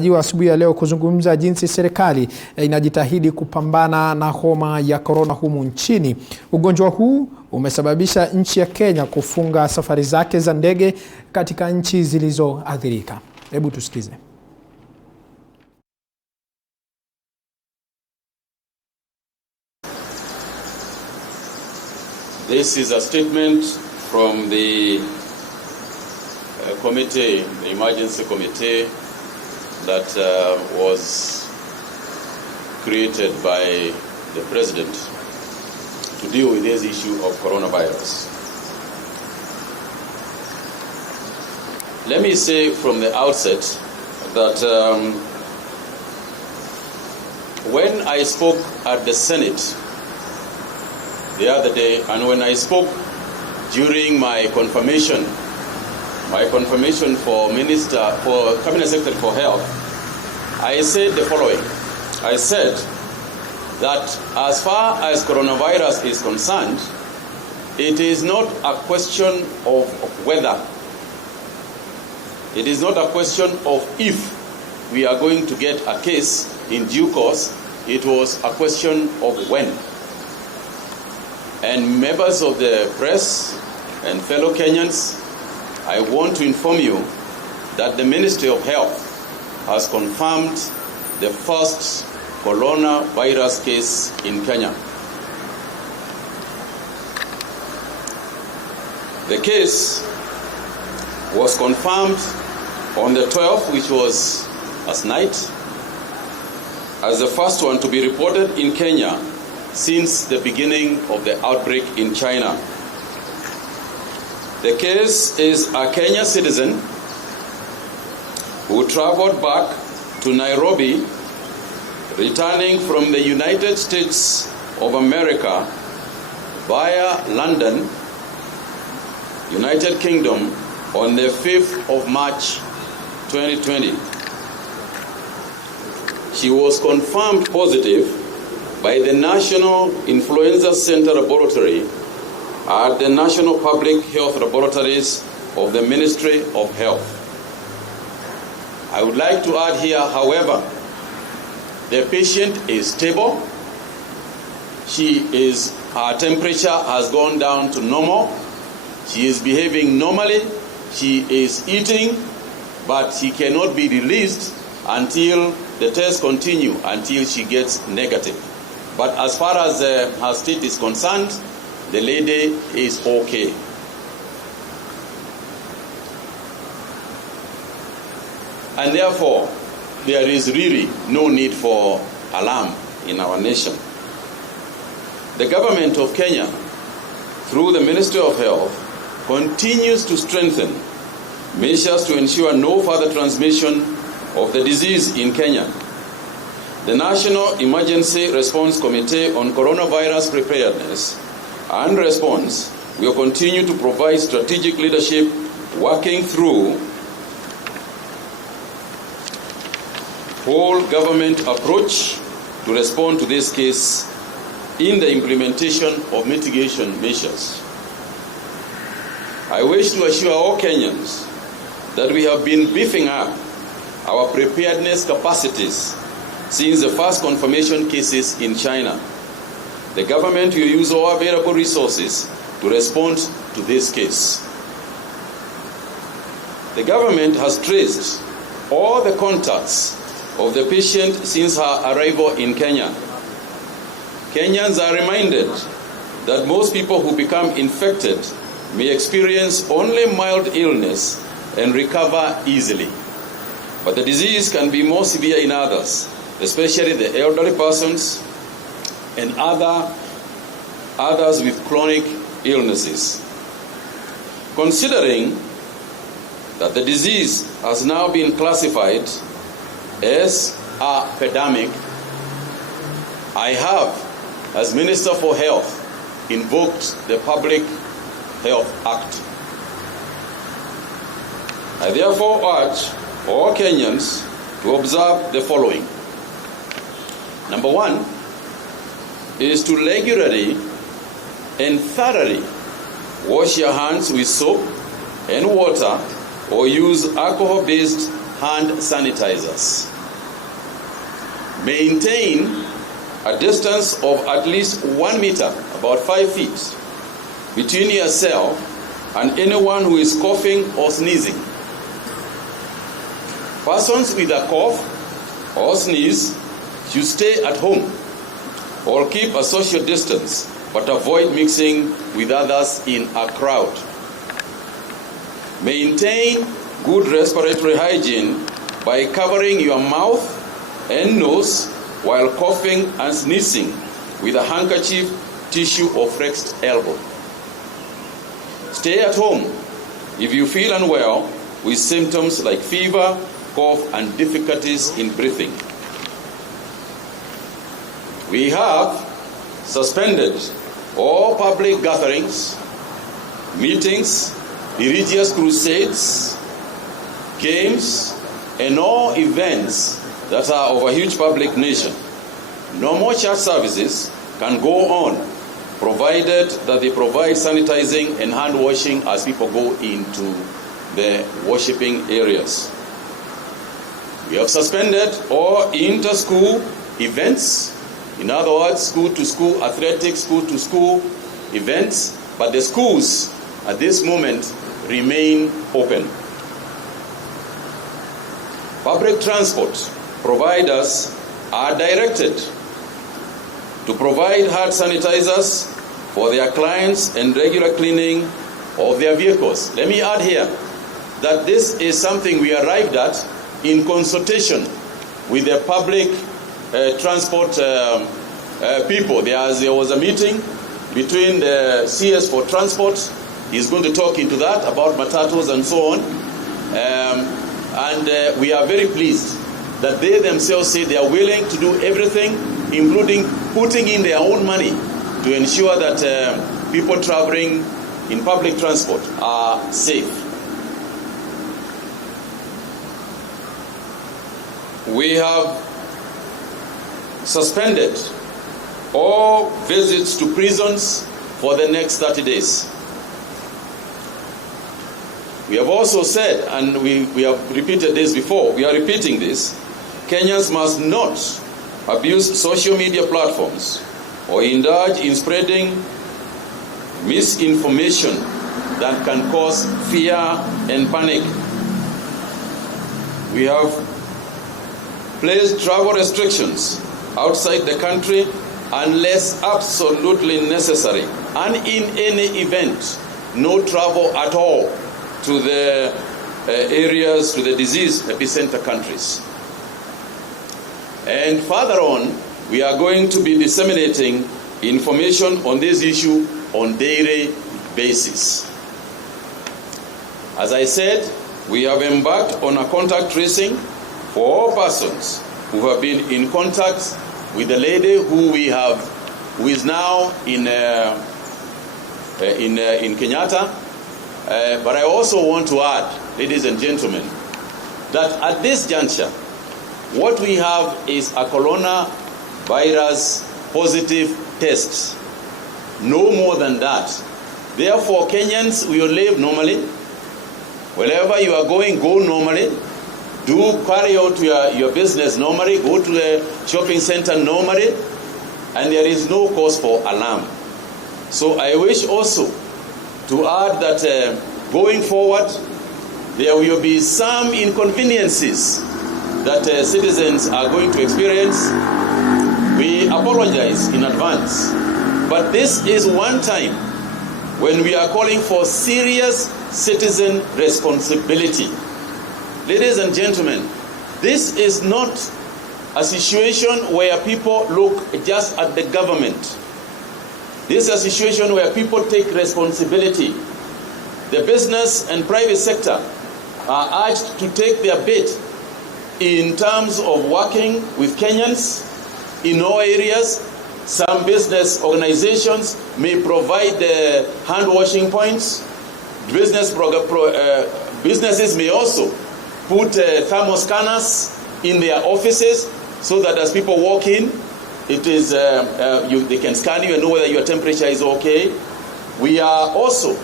Jiwa asubuhi ya leo kuzungumza jinsi serikali inajitahidi kupambana na homa ya korona humu nchini. Ugonjwa huu umesababisha nchi ya Kenya kufunga safari zake za ndege katika nchi zilizoathirika. Hebu tusikize. This is a statement from the committee, the emergency committee that was created by the president to deal with this issue of coronavirus. Let me say from the outset that when I spoke at the Senate the other day, and when I spoke during my confirmation for Cabinet Secretary for Health, I said the following. I said that as far as coronavirus is concerned, it is not a question of whether. It is not a question of if we are going to get a case in due course. It was a question of when. And members of the press and fellow Kenyans, I want to inform you that the Ministry of Health has confirmed the first coronavirus case in Kenya. The case was confirmed on the 12th, which was last night, as the first one to be reported in Kenya since the beginning of the outbreak in China. The case is a Kenyan citizen who traveled back to Nairobi, returning from the United States of America via London, United Kingdom, on the 5th of March 2020. She was confirmed positive by the National Influenza Center Laboratory at the National Public Health Laboratories of the Ministry of Health. I would like to add here, however, the patient is stable. Her temperature has gone down to normal. She is behaving normally. She is eating, but she cannot be released until the tests continue, until she gets negative. But as far as her state is concerned, the lady is okay. And therefore, there is really no need for alarm in our nation. The government of Kenya, through the Ministry of Health, continues to strengthen measures to ensure no further transmission of the disease in Kenya. The National Emergency Response Committee on Coronavirus Preparedness and Response will continue to provide strategic leadership, working through whole government approach to respond to this case in the implementation of mitigation measures. I wish to assure all Kenyans that we have been beefing up our preparedness capacities since the first confirmation cases in China. The government will use all available resources to respond to this case. The government has traced all the contacts of the patient since her arrival in Kenya. Kenyans are reminded that most people who become infected may experience only mild illness and recover easily. But the disease can be more severe in others, especially the elderly persons and others with chronic illnesses. Considering that the disease has now been classified as a pandemic, I have, as Minister for Health, invoked the Public Health Act. I therefore urge all Kenyans to observe the following. Number one is to regularly and thoroughly wash your hands with soap and water or use alcohol-based hand sanitizers. Maintain a distance of at least 1 meter, about 5 feet, between yourself and anyone who is coughing or sneezing. Persons with a cough or sneeze should stay at home or keep a social distance, but avoid mixing with others in a crowd. Maintain good respiratory hygiene by covering your mouth and nose while coughing and sneezing with a handkerchief, tissue, or flexed elbow. Stay at home if you feel unwell with symptoms like fever, cough, and difficulties in breathing. We have suspended all public gatherings, meetings, religious crusades, games, and all events that are of a huge public nature. No more church services can go on, provided that they provide sanitizing and hand washing as people go into the worshiping areas. We have suspended all inter-school events, in other words, school-to-school athletics, school-to-school events, but the schools at this moment remain open. Public transport providers are directed to provide hand sanitizers for their clients and regular cleaning of their vehicles. Let me add here that this is something we arrived at in consultation with the public transport people. There was a meeting between the CS for transport. He's going to talk into that about matatus and so on. And we are very pleased that they themselves say they are willing to do everything, including putting in their own money to ensure that people traveling in public transport are safe. We have suspended all visits to prisons for the next 30 days. We have also said, and we have repeated this before, we are repeating this, Kenyans must not abuse social media platforms or indulge in spreading misinformation that can cause fear and panic. We have placed travel restrictions outside the country unless absolutely necessary, and in any event, no travel at all to the areas, to the disease epicenter countries. And further on, we are going to be disseminating information on this issue on daily basis. As I said, we have embarked on a contact tracing for all persons who have been in contact with the lady who is now in Kenyatta. But I also want to add, ladies and gentlemen, that at this juncture, what we have is a coronavirus positive test. No more than that. Therefore, Kenyans will live normally. Wherever you are going, go normally. Do carry out your business normally. Go to the shopping center normally. And there is no cause for alarm. So I wish also to add that going forward, there will be some inconveniences that citizens are going to experience. We apologize in advance. But this is one time when we are calling for serious citizen responsibility. Ladies and gentlemen, this is not a situation where people look just at the government. This is a situation where people take responsibility. The business and private sector are urged to take their bit in terms of working with Kenyans in all areas. Some business organizations may provide hand washing points. Businesses may also put thermal scanners in their offices so that as people walk in, it is they can scan you and know whether your temperature is okay. We are also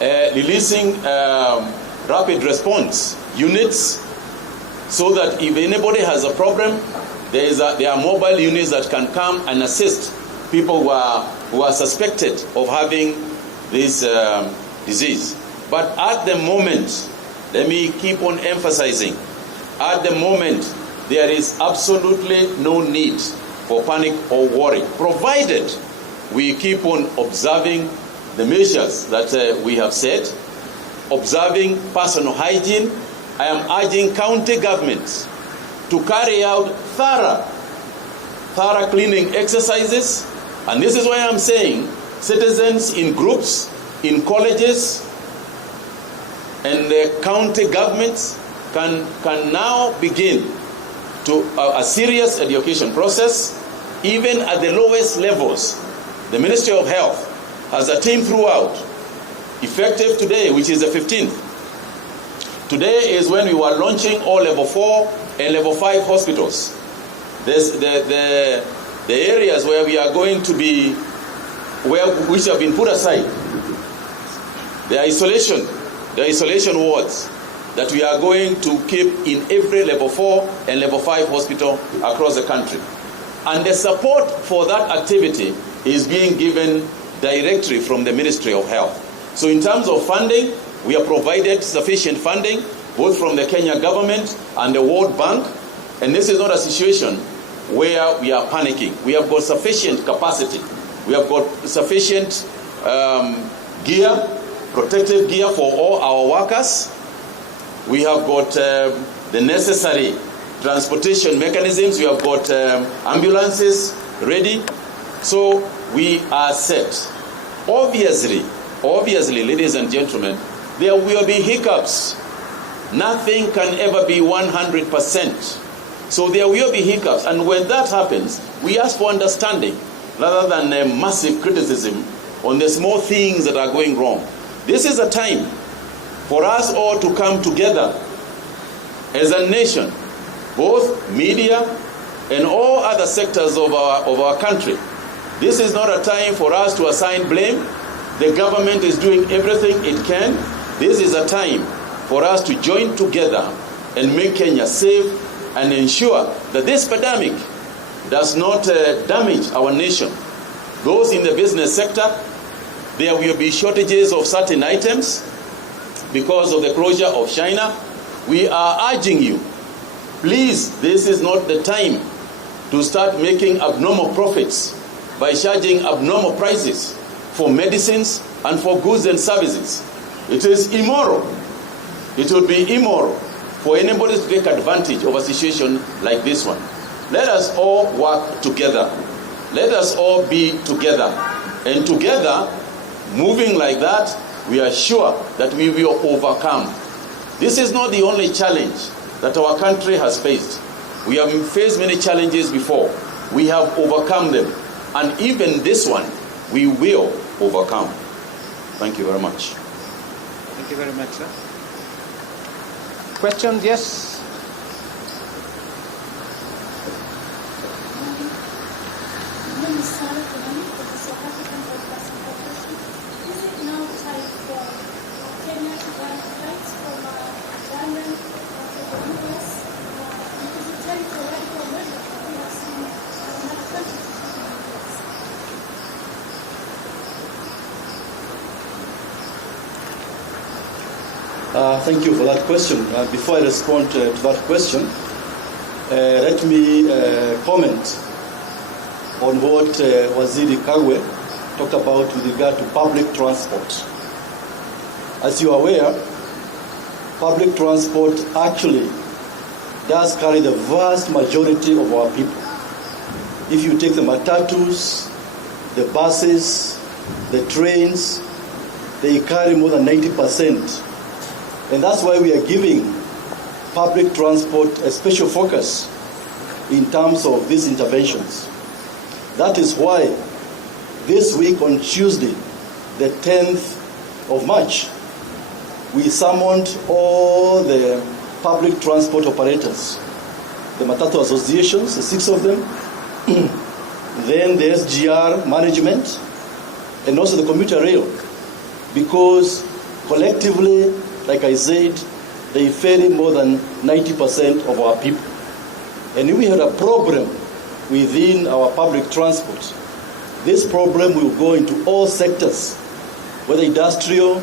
releasing rapid response units so that if anybody has a problem, there are mobile units that can come and assist people who are suspected of having this disease. But at the moment, let me keep on emphasizing, at the moment, there is absolutely no need for panic or worry, provided we keep on observing the measures that we have set, observing personal hygiene. I am urging county governments to carry out thorough cleaning exercises. And this is why I'm saying citizens in groups, in colleges, and the county governments can now begin to a serious education process, even at the lowest levels. The Ministry of Health has a team throughout, effective today, which is the 15th. Today is when we were launching all level 4 and level 5 hospitals. There's the areas where we are going to be, which have been put aside. The isolation wards that we are going to keep in every level 4 and level 5 hospital across the country. And the support for that activity is being given directly from the Ministry of Health. So in terms of funding, we have provided sufficient funding, both from the Kenya government and the World Bank. And this is not a situation where we are panicking. We have got sufficient capacity. We have got sufficient gear, protective gear for all our workers. We have got the necessary transportation mechanisms. We have got ambulances ready. So we are set. Obviously, ladies and gentlemen, there will be hiccups. Nothing can ever be 100%. So there will be hiccups. And when that happens, we ask for understanding rather than a massive criticism on the small things that are going wrong. This is a time for us all to come together as a nation, both media and all other sectors of our country. This is not a time for us to assign blame. The government is doing everything it can. This is a time for us to join together and make Kenya safe and ensure that this pandemic does not damage our nation. Those in the business sector, there will be shortages of certain items because of the closure of China. We are urging you, please, this is not the time to start making abnormal profits by charging abnormal prices for medicines and for goods and services. It is immoral. It would be immoral for anybody to take advantage of a situation like this one. Let us all work together. Let us all be together. And together, moving like that, we are sure that we will overcome. This is not the only challenge that our country has faced. We have faced many challenges before. We have overcome them. And even this one, we will overcome. Thank you very much. Thank you very much, sir. Questions? Yes? Thank you for that question. Before I respond to that question, let me comment on what Waziri Kagwe talked about with regard to public transport. As you are aware, public transport actually does carry the vast majority of our people. If you take the matatus, the buses, the trains, they carry more than 90%. And that's why we are giving public transport a special focus in terms of these interventions. That is why this week on Tuesday, the 10th of March, we summoned all the public transport operators, the Matatu associations, the 6 of them, then the SGR management, and also the commuter rail, because collectively, like I said, they ferry more than 90% of our people. And if we had a problem within our public transport, this problem will go into all sectors, whether industrial,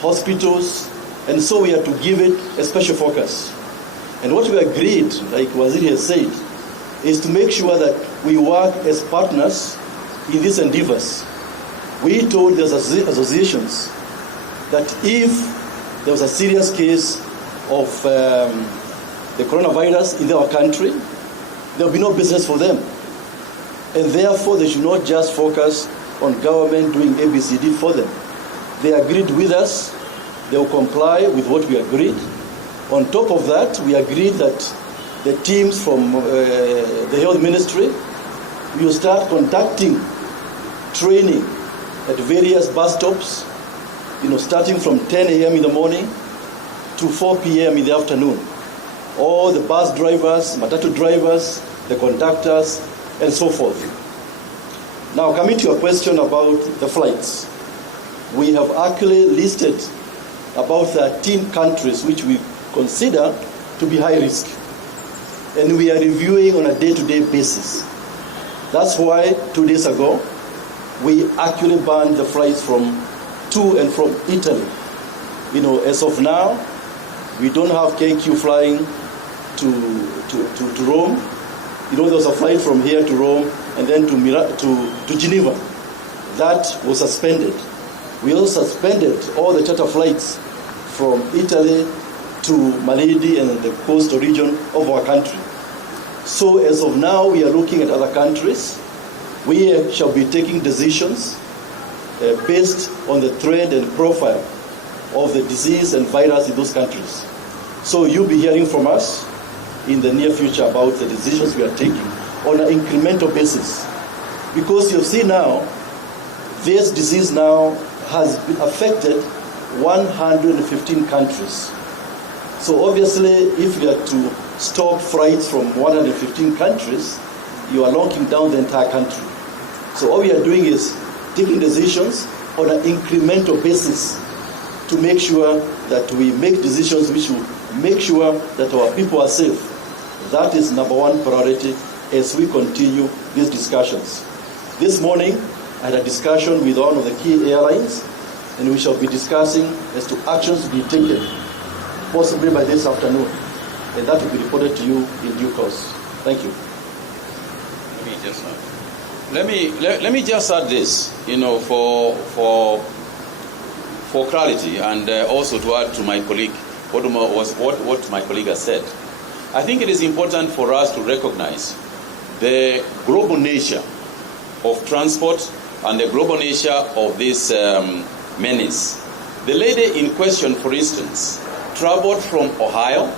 hospitals, and so we have to give it a special focus. And what we agreed, like Waziri has said, is to make sure that we work as partners in these endeavors. We told the associations that if there was a serious case of the coronavirus in our country, there will be no business for them. And therefore, they should not just focus on government doing ABCD for them. They agreed with us. They will comply with what we agreed. On top of that, we agreed that the teams from the health ministry will start conducting training at various bus stops, starting from 10 a.m. in the morning to 4 p.m. in the afternoon. All the bus drivers, matatu drivers, the conductors, and so forth. Now, coming to your question about the flights, we have actually listed about 13 countries which we consider to be high risk. And we are reviewing on a day-to-day basis. That's why 2 days ago, we actually banned the flights to and from Italy. As of now, we don't have KQ flying to Rome. There was a flight from here to Rome and then to Geneva. That was suspended. We also suspended all the charter flights from Italy to Malindi and the coastal region of our country. So as of now, we are looking at other countries. We shall be taking decisions based on the trend and profile of the disease and virus in those countries. So you'll be hearing from us in the near future about the decisions we are taking on an incremental basis. Because you see now, this disease now has been affected 115 countries. So obviously, if you are to stop flights from 115 countries, you are locking down the entire country. So all we are doing is taking decisions on an incremental basis to make sure that we make decisions which will make sure that our people are safe. That is number one priority as we continue these discussions. This morning, I had a discussion with one of the key airlines, and we shall be discussing as to actions to be taken, possibly by this afternoon, and that will be reported to you in due course. Thank you. Let me just add this, for clarity, and also to add to my colleague what my colleague has said. I think it is important for us to recognize the global nature of transport and the global nature of this menace. The lady in question, for instance, traveled from Ohio,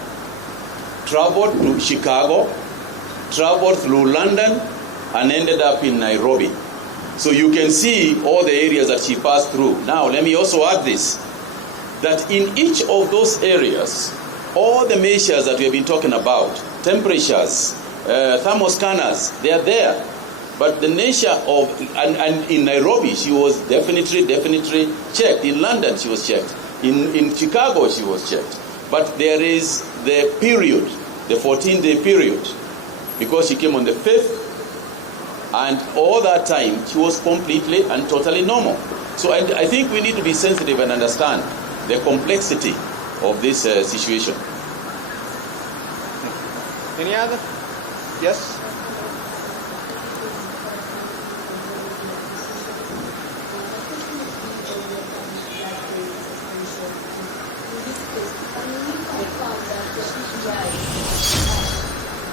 traveled to Chicago, traveled through London, and ended up in Nairobi. So you can see all the areas that she passed through. Now, let me also add this, that in each of those areas, all the measures that we have been talking about, temperatures, thermal scanners, they are there. But the nature of, and in Nairobi, she was definitely checked. In London, she was checked. In Chicago, she was checked. But there is the period, the 14-day period, because she came on the 5th, and all that time, she was completely and totally normal. So I think we need to be sensitive and understand the complexity of this situation. Any other? Yes?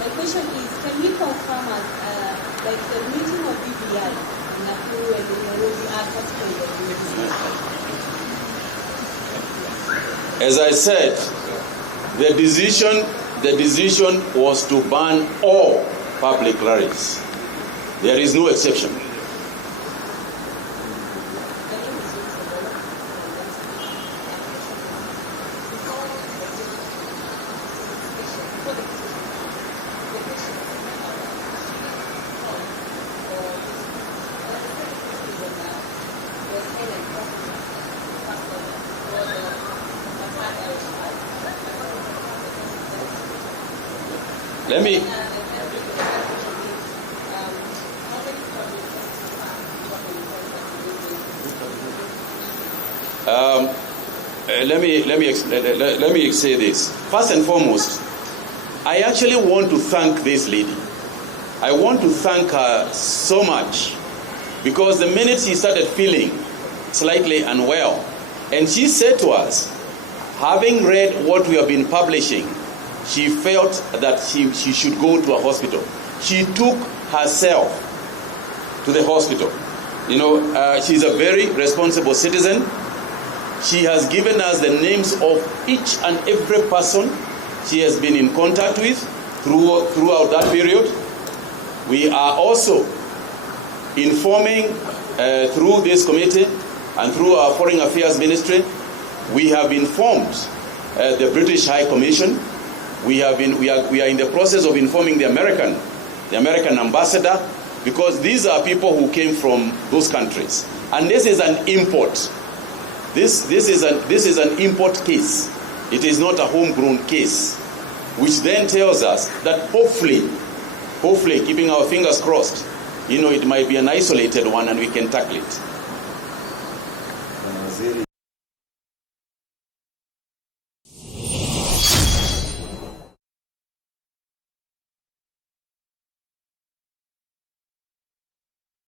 My question is, can we confirm like the meeting of BBI in Nakuru and in Nairobi are participated? As I said, the decision was to ban all public rallies. There is no exception. Let me. Let me say this. First and foremost, I actually want to thank this lady. I want to thank her so much because the minute she started feeling slightly unwell, and she said to us, having read what we have been publishing, she felt that she should go to a hospital. She took herself to the hospital. You know, she's a very responsible citizen. She has given us the names of each and every person she has been in contact with throughout that period. We are also informing through this committee and through our Foreign Affairs Ministry. We have informed the British High Commission. We are in the process of informing the American ambassador, because these are people who came from those countries, and this is an import. This is an import case. It is not a homegrown case, which then tells us that hopefully, keeping our fingers crossed, you know, it might be an isolated one and we can tackle it. Waziri,